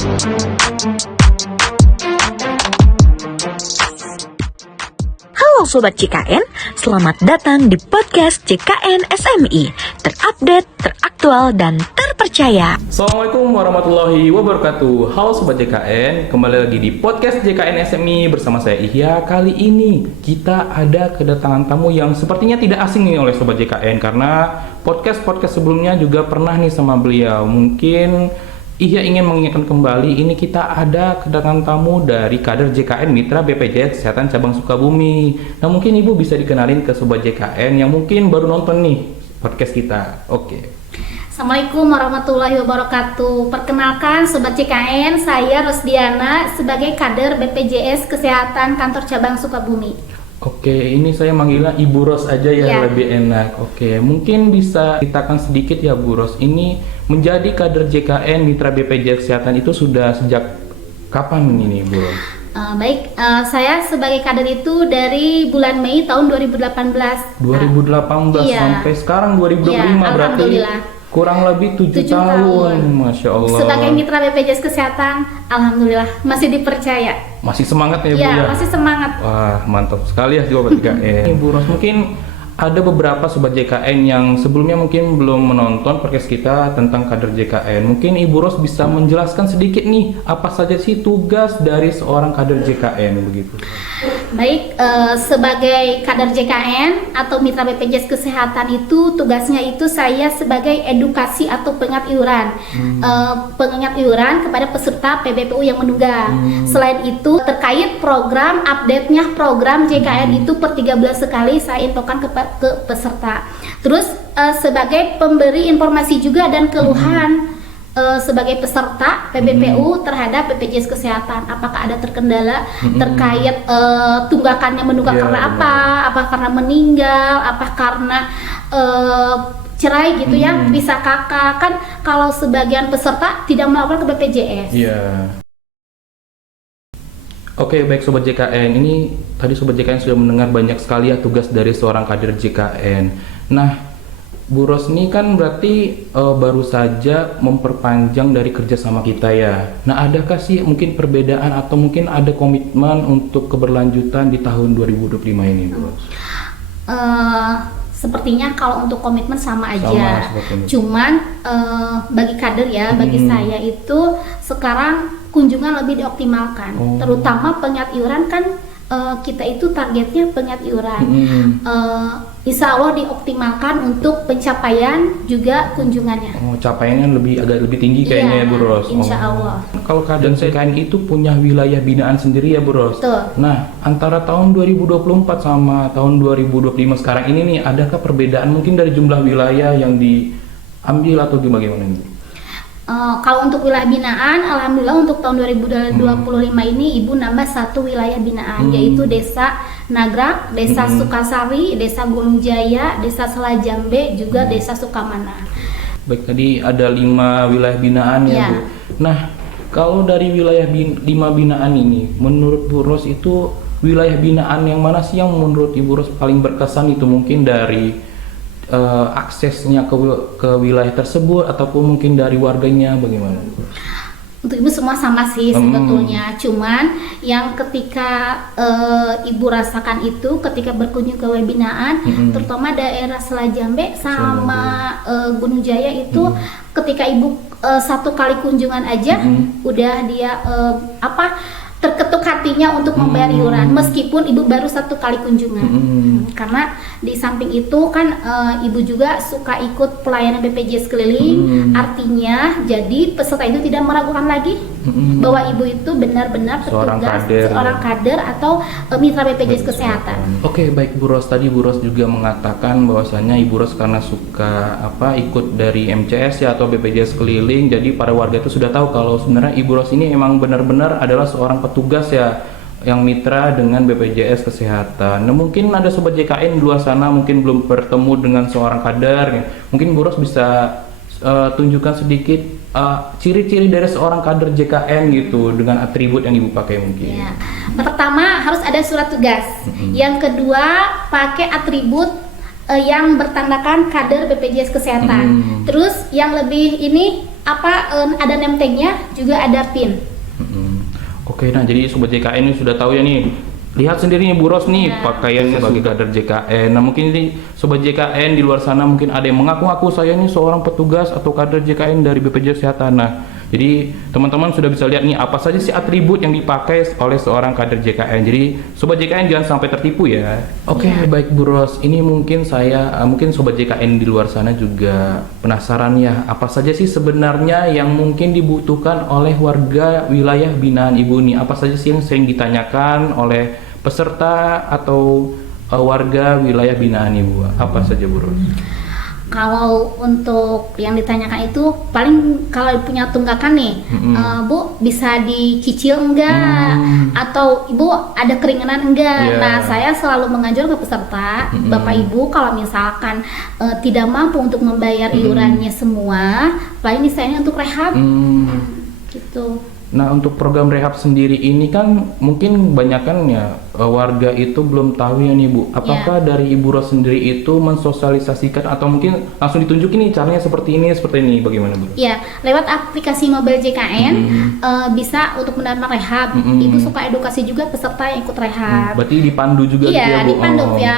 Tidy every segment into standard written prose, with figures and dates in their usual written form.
Halo Sobat CKN, selamat datang di podcast CKN SMI, terupdate, teraktual, dan terpercaya. Assalamualaikum warahmatullahi wabarakatuh. Halo Sobat JKN, kembali lagi di podcast JKN SMI bersama saya Ihya. Kali ini kita ada kedatangan tamu yang sepertinya tidak asing nih oleh Sobat JKN, karena podcast sebelumnya juga pernah nih sama beliau. Mungkin Ihya ingin mengingatkan kembali, ini kita ada kedatangan tamu dari kader JKN Mitra BPJS Kesehatan Cabang Sukabumi. Nah, mungkin Ibu bisa dikenalin ke Sobat JKN yang mungkin baru nonton nih podcast kita. Oke. Assalamualaikum warahmatullahi wabarakatuh. Perkenalkan Sobat JKN, saya Rosdiana sebagai kader BPJS Kesehatan Kantor Cabang Sukabumi. Oke, ini saya manggilnya Ibu Ros aja ya, lebih enak. Oke, mungkin bisa ceritakan sedikit ya Bu Ros, ini menjadi kader JKN Mitra BPJS Kesehatan itu sudah sejak kapan ini Bu Ros? Saya sebagai kader itu dari bulan Mei tahun 2018. 2018 sampai sekarang 2025 berarti kurang lebih 7 tahun. Masya Allah. Sebagai Mitra BPJS Kesehatan, alhamdulillah masih dipercaya. Masih semangat ya Bu ya? Masih semangat. Wah, mantap sekali ya Sobat JKN. Bu Ros, mungkin ada beberapa Sobat JKN yang sebelumnya mungkin belum menonton podcast kita tentang kader JKN. Mungkin Ibu Ros bisa menjelaskan sedikit nih, apa saja sih tugas dari seorang kader JKN begitu? Baik, sebagai kader JKN atau Mitra BPJS Kesehatan itu tugasnya itu saya sebagai edukasi atau pengingat iuran, pengingat iuran kepada peserta PBPU yang menunggak. Selain itu terkait program update-nya program JKN itu per 3 bulan sekali saya infokan ke peserta. Terus sebagai pemberi informasi juga dan keluhan sebagai peserta PBPU terhadap BPJS Kesehatan, apakah ada terkendala terkait tunggakannya menunggak karena apa karena meninggal, apa karena cerai gitu ya, bisa kakak kan kalau sebagian peserta tidak melaporkan ke BPJS. Oke, baik Sobat JKN, ini tadi Sobat JKN sudah mendengar banyak sekali ya tugas dari seorang kader JKN. Nah, Bu Ros ini kan berarti baru saja memperpanjang dari kerjasama kita ya. Nah, adakah sih mungkin perbedaan atau mungkin ada komitmen untuk keberlanjutan di tahun 2025 ini, Bu Ros? Sepertinya kalau untuk komitmen sama aja. Cuman bagi kader ya, bagi saya itu sekarang kunjungan lebih dioptimalkan. Terutama pengingat iuran kan kita itu targetnya pengingat iuran. Insya Allah dioptimalkan untuk pencapaian juga kunjungannya. Capaiannya agak lebih tinggi kayaknya ya Bu Ros. Insya Allah. Kalau kader JKN itu punya wilayah binaan sendiri ya Bu Ros. Betul. Nah, antara tahun 2024 sama tahun 2025 sekarang ini nih, adakah perbedaan mungkin dari jumlah wilayah yang diambil atau bagaimana nih? Kalau untuk wilayah binaan, alhamdulillah untuk tahun 2025 ini Ibu nambah 1 wilayah binaan, yaitu Desa Nagrak, Desa Sukasari, Desa Gunung Jaya, Desa Selajambe, juga Desa Sukamana. Baik, tadi ada 5 wilayah binaan ya Bu. Nah, kalau dari wilayah 5 binaan ini, menurut Bu Ros itu wilayah binaan yang mana sih yang menurut Ibu Ros paling berkesan itu, mungkin dari aksesnya ke wilayah tersebut ataupun mungkin dari warganya, bagaimana? Untuk Ibu semua sama sih sebetulnya, cuman yang ketika Ibu rasakan itu ketika berkunjung ke wilayah binaan, terutama daerah Selajambe sama Gunung Jaya itu, ketika Ibu 1 kali kunjungan aja udah dia terketuk hatinya untuk membayar iuran meskipun Ibu baru 1 kali kunjungan. Karena di samping itu kan Ibu juga suka ikut pelayanan BPJS keliling, artinya jadi peserta itu tidak meragukan lagi bahwa Ibu itu benar-benar petugas seorang kader atau mitra BPJS Kesehatan. Oke, baik Bu Ros, tadi Bu Ros juga mengatakan bahwasanya Ibu Ros karena suka ikut dari MCS ya atau BPJS keliling, jadi para warga itu sudah tahu kalau sebenarnya Ibu Ros ini emang benar-benar adalah seorang petugas ya yang mitra dengan BPJS Kesehatan. Nah, mungkin ada Sobat JKN di luar sana mungkin belum bertemu dengan seorang kader. Mungkin Bu Ros bisa tunjukkan sedikit ciri-ciri dari seorang kader JKN gitu dengan atribut yang Ibu pakai mungkin. Ya. Pertama harus ada surat tugas. Yang kedua pakai atribut yang bertandakan kader BPJS Kesehatan. Terus yang lebih ini ada name tag-nya, juga ada pin. Oke, nah jadi Sobat JKN ini sudah tahu ya nih. Lihat sendiri nih Bu Ros nih, pakaiannya sebagai kader JKN. Nah mungkin ini Sobat JKN di luar sana mungkin ada yang mengaku-ngaku saya ini seorang petugas atau kader JKN dari BPJS Kesehatan. Nah jadi teman-teman sudah bisa lihat nih apa saja sih atribut yang dipakai oleh seorang kader JKN. Jadi Sobat JKN jangan sampai tertipu ya. Oke, baik Bu Ros, ini mungkin mungkin Sobat JKN di luar sana juga penasaran ya, apa saja sih sebenarnya yang mungkin dibutuhkan oleh warga wilayah binaan Ibu nih? Apa saja sih yang sering ditanyakan oleh peserta atau warga wilayah binaan Ibu? Apa saja Bu Ros? Kalau untuk yang ditanyakan itu paling kalau punya tunggakan nih, Bu bisa dicicil enggak? Atau Ibu ada keringanan enggak? Nah saya selalu mengajar ke peserta, Bapak Ibu kalau misalkan tidak mampu untuk membayar iurannya semua, paling misalnya untuk rehab, gitu. Nah untuk program rehab sendiri ini kan mungkin kebanyakan ya warga itu belum tahu ya nih Bu. Apakah dari Ibu Ros sendiri itu mensosialisasikan atau mungkin langsung ditunjukin nih caranya seperti ini bagaimana Bu? Ya, lewat aplikasi mobile JKN bisa untuk mendapat rehab. Ibu suka edukasi juga peserta yang ikut rehab. Berarti dipandu juga gitu ya Bu? Dipandu via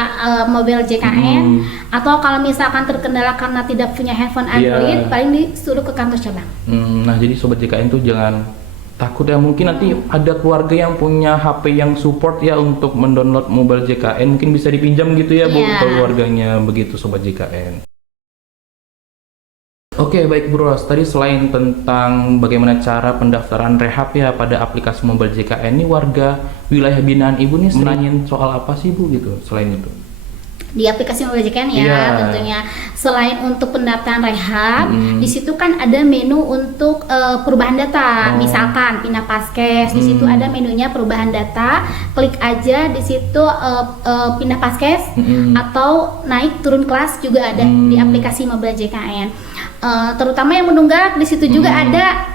mobile JKN. Atau kalau misalkan terkendala karena tidak punya handphone Android, paling disuruh ke kantor cabang. Nah jadi Sobat JKN tuh jangan takut ya, mungkin nanti ada keluarga yang punya HP yang support ya untuk mendownload mobile JKN, mungkin bisa dipinjam gitu ya Bu keluarganya, begitu Sobat JKN. Oke, baik Bu Ros, tadi selain tentang bagaimana cara pendaftaran rehab ya pada aplikasi mobile JKN, ini warga wilayah binaan Ibu nih nanyain soal apa sih Bu gitu selain itu? Di aplikasi mobile JKN tentunya selain untuk pendaftaran rehab, di situ kan ada menu untuk perubahan data, misalkan pindah paskes, di situ ada menunya perubahan data, klik aja di situ pindah paskes atau naik turun kelas juga ada di aplikasi mobile JKN. Terutama yang menunggak di situ juga ada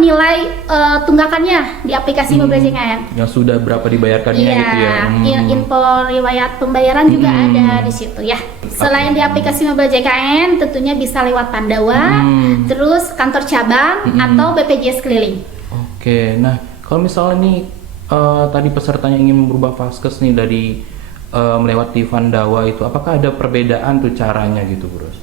nilai tunggakannya di aplikasi mobile JKN. Yang sudah berapa dibayarkannya gitu ya. Info riwayat pembayaran juga ada di situ ya. Selain di aplikasi mobile JKN, tentunya bisa lewat Pandawa, terus kantor cabang atau BPJS keliling. Oke, nah kalau misalnya nih tadi pesertanya ingin berubah vaskes nih dari melewati Pandawa itu, apakah ada perbedaan tuh caranya gitu Bu Ros?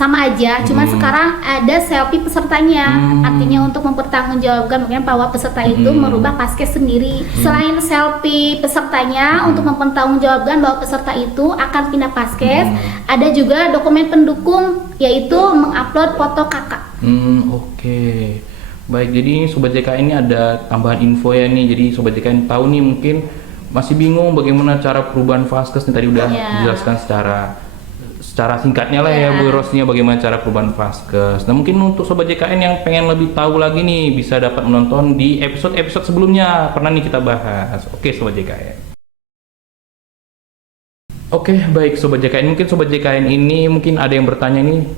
Sama aja, cuman sekarang ada selfie pesertanya, artinya untuk mempertanggungjawabkan mungkin bahwa peserta itu merubah paskes sendiri. Selain selfie pesertanya untuk mempertanggungjawabkan bahwa peserta itu akan pindah paskes, ada juga dokumen pendukung yaitu mengupload foto kakak. Oke. Baik, jadi Sobat JKN ini ada tambahan info ya nih. Jadi Sobat JKN tahu nih mungkin masih bingung bagaimana cara perubahan vaskes nih, tadi udah dijelaskan secara singkatnya lah ya Bu Rosnya bagaimana cara perubahan vaskes. Nah mungkin untuk Sobat JKN yang pengen lebih tahu lagi nih bisa dapat menonton di episode sebelumnya, pernah nih kita bahas. Oke Sobat JKN. Oke baik Sobat JKN, mungkin Sobat JKN ini mungkin ada yang bertanya nih,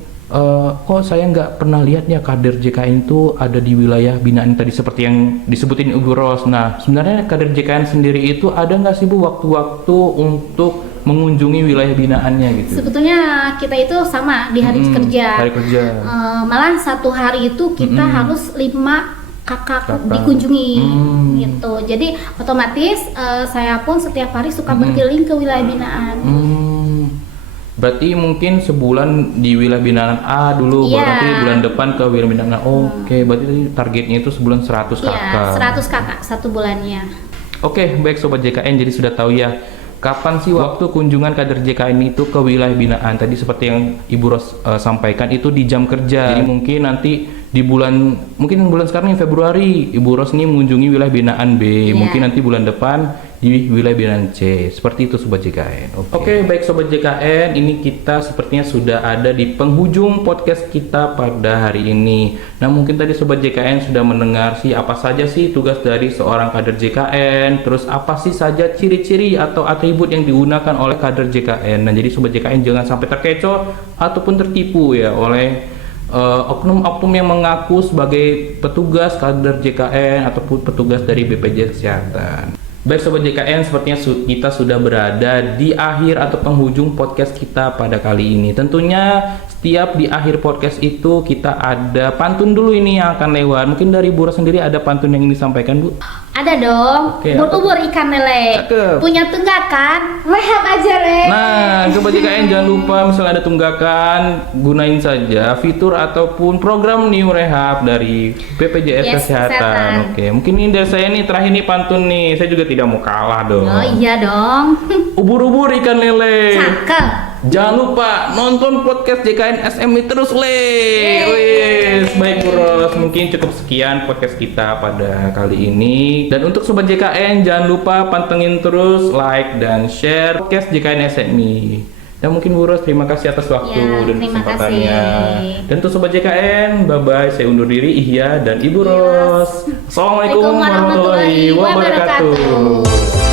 kok saya nggak pernah lihat ya kader JKN itu ada di wilayah binaan tadi seperti yang disebutin Ibu Ros. Nah sebenarnya kader JKN sendiri itu ada nggak sih Bu waktu-waktu untuk mengunjungi wilayah binaannya gitu? Sebetulnya kita itu sama di hari kerja. Hari kerja. Malah satu hari itu kita harus 5 kakak dikunjungi gitu. Jadi otomatis saya pun setiap hari suka berkeliling ke wilayah binaan. Berarti mungkin sebulan di wilayah binaan A dulu, baru nanti bulan depan ke wilayah binaan A. Oke, berarti targetnya itu sebulan 100 kakak. 100 kakak satu bulannya. Oke, baik Sobat JKN, jadi sudah tahu ya kapan sih waktu kunjungan kader JKN itu ke wilayah binaan. Tadi seperti yang Ibu Ros sampaikan itu di jam kerja. Jadi mungkin nanti di bulan sekarang nih Februari Ibu Ros nih mengunjungi wilayah binaan B. Mungkin nanti bulan depan di wilayah binaan C. Seperti itu Sobat JKN. Oke, baik Sobat JKN, ini kita sepertinya sudah ada di penghujung podcast kita pada hari ini. Nah mungkin tadi Sobat JKN sudah mendengar sih apa saja sih tugas dari seorang kader JKN, terus apa sih saja ciri-ciri atau atribut yang digunakan oleh kader JKN. Nah jadi Sobat JKN jangan sampai terkecoh ataupun tertipu ya oleh oknum-oknum yang mengaku sebagai petugas kader JKN ataupun petugas dari BPJS Kesehatan. Baik Sobat JKN, sepertinya kita sudah berada di akhir atau penghujung podcast kita pada kali ini. Tentunya setiap di akhir podcast itu kita ada pantun dulu ini yang akan lewat. Mungkin dari Bu Ros sendiri ada pantun yang ingin disampaikan, Bu? Ada dong. Oke, Ubur-ubur ikan lele. Cakep. Punya tunggakan, rehab aja le. Nah, Sobat JKN jangan lupa misalnya ada tunggakan, gunain saja fitur ataupun program New Rehab dari BPJS Yes, Kesehatan. Kesehatan. Oke, mungkin ini dari saya nih terakhir nih pantun nih. Saya juga tidak mau kalah dong. Oh iya dong. Ubur-ubur ikan lele. Cakep. Jangan lupa nonton podcast JKN SMI terus le. Wes, baik Bu Ros, mungkin cukup sekian podcast kita pada kali ini. Dan untuk Sobat JKN jangan lupa pantengin terus like dan share podcast JKN SMI. Dan mungkin Bu Ros terima kasih atas waktu Ya, dan terima kesempatannya. kasih. Dan untuk Sobat JKN, bye bye. Saya undur diri, Ihya dan Ibu Ros. Assalamualaikum warahmatullahi wabarakatuh.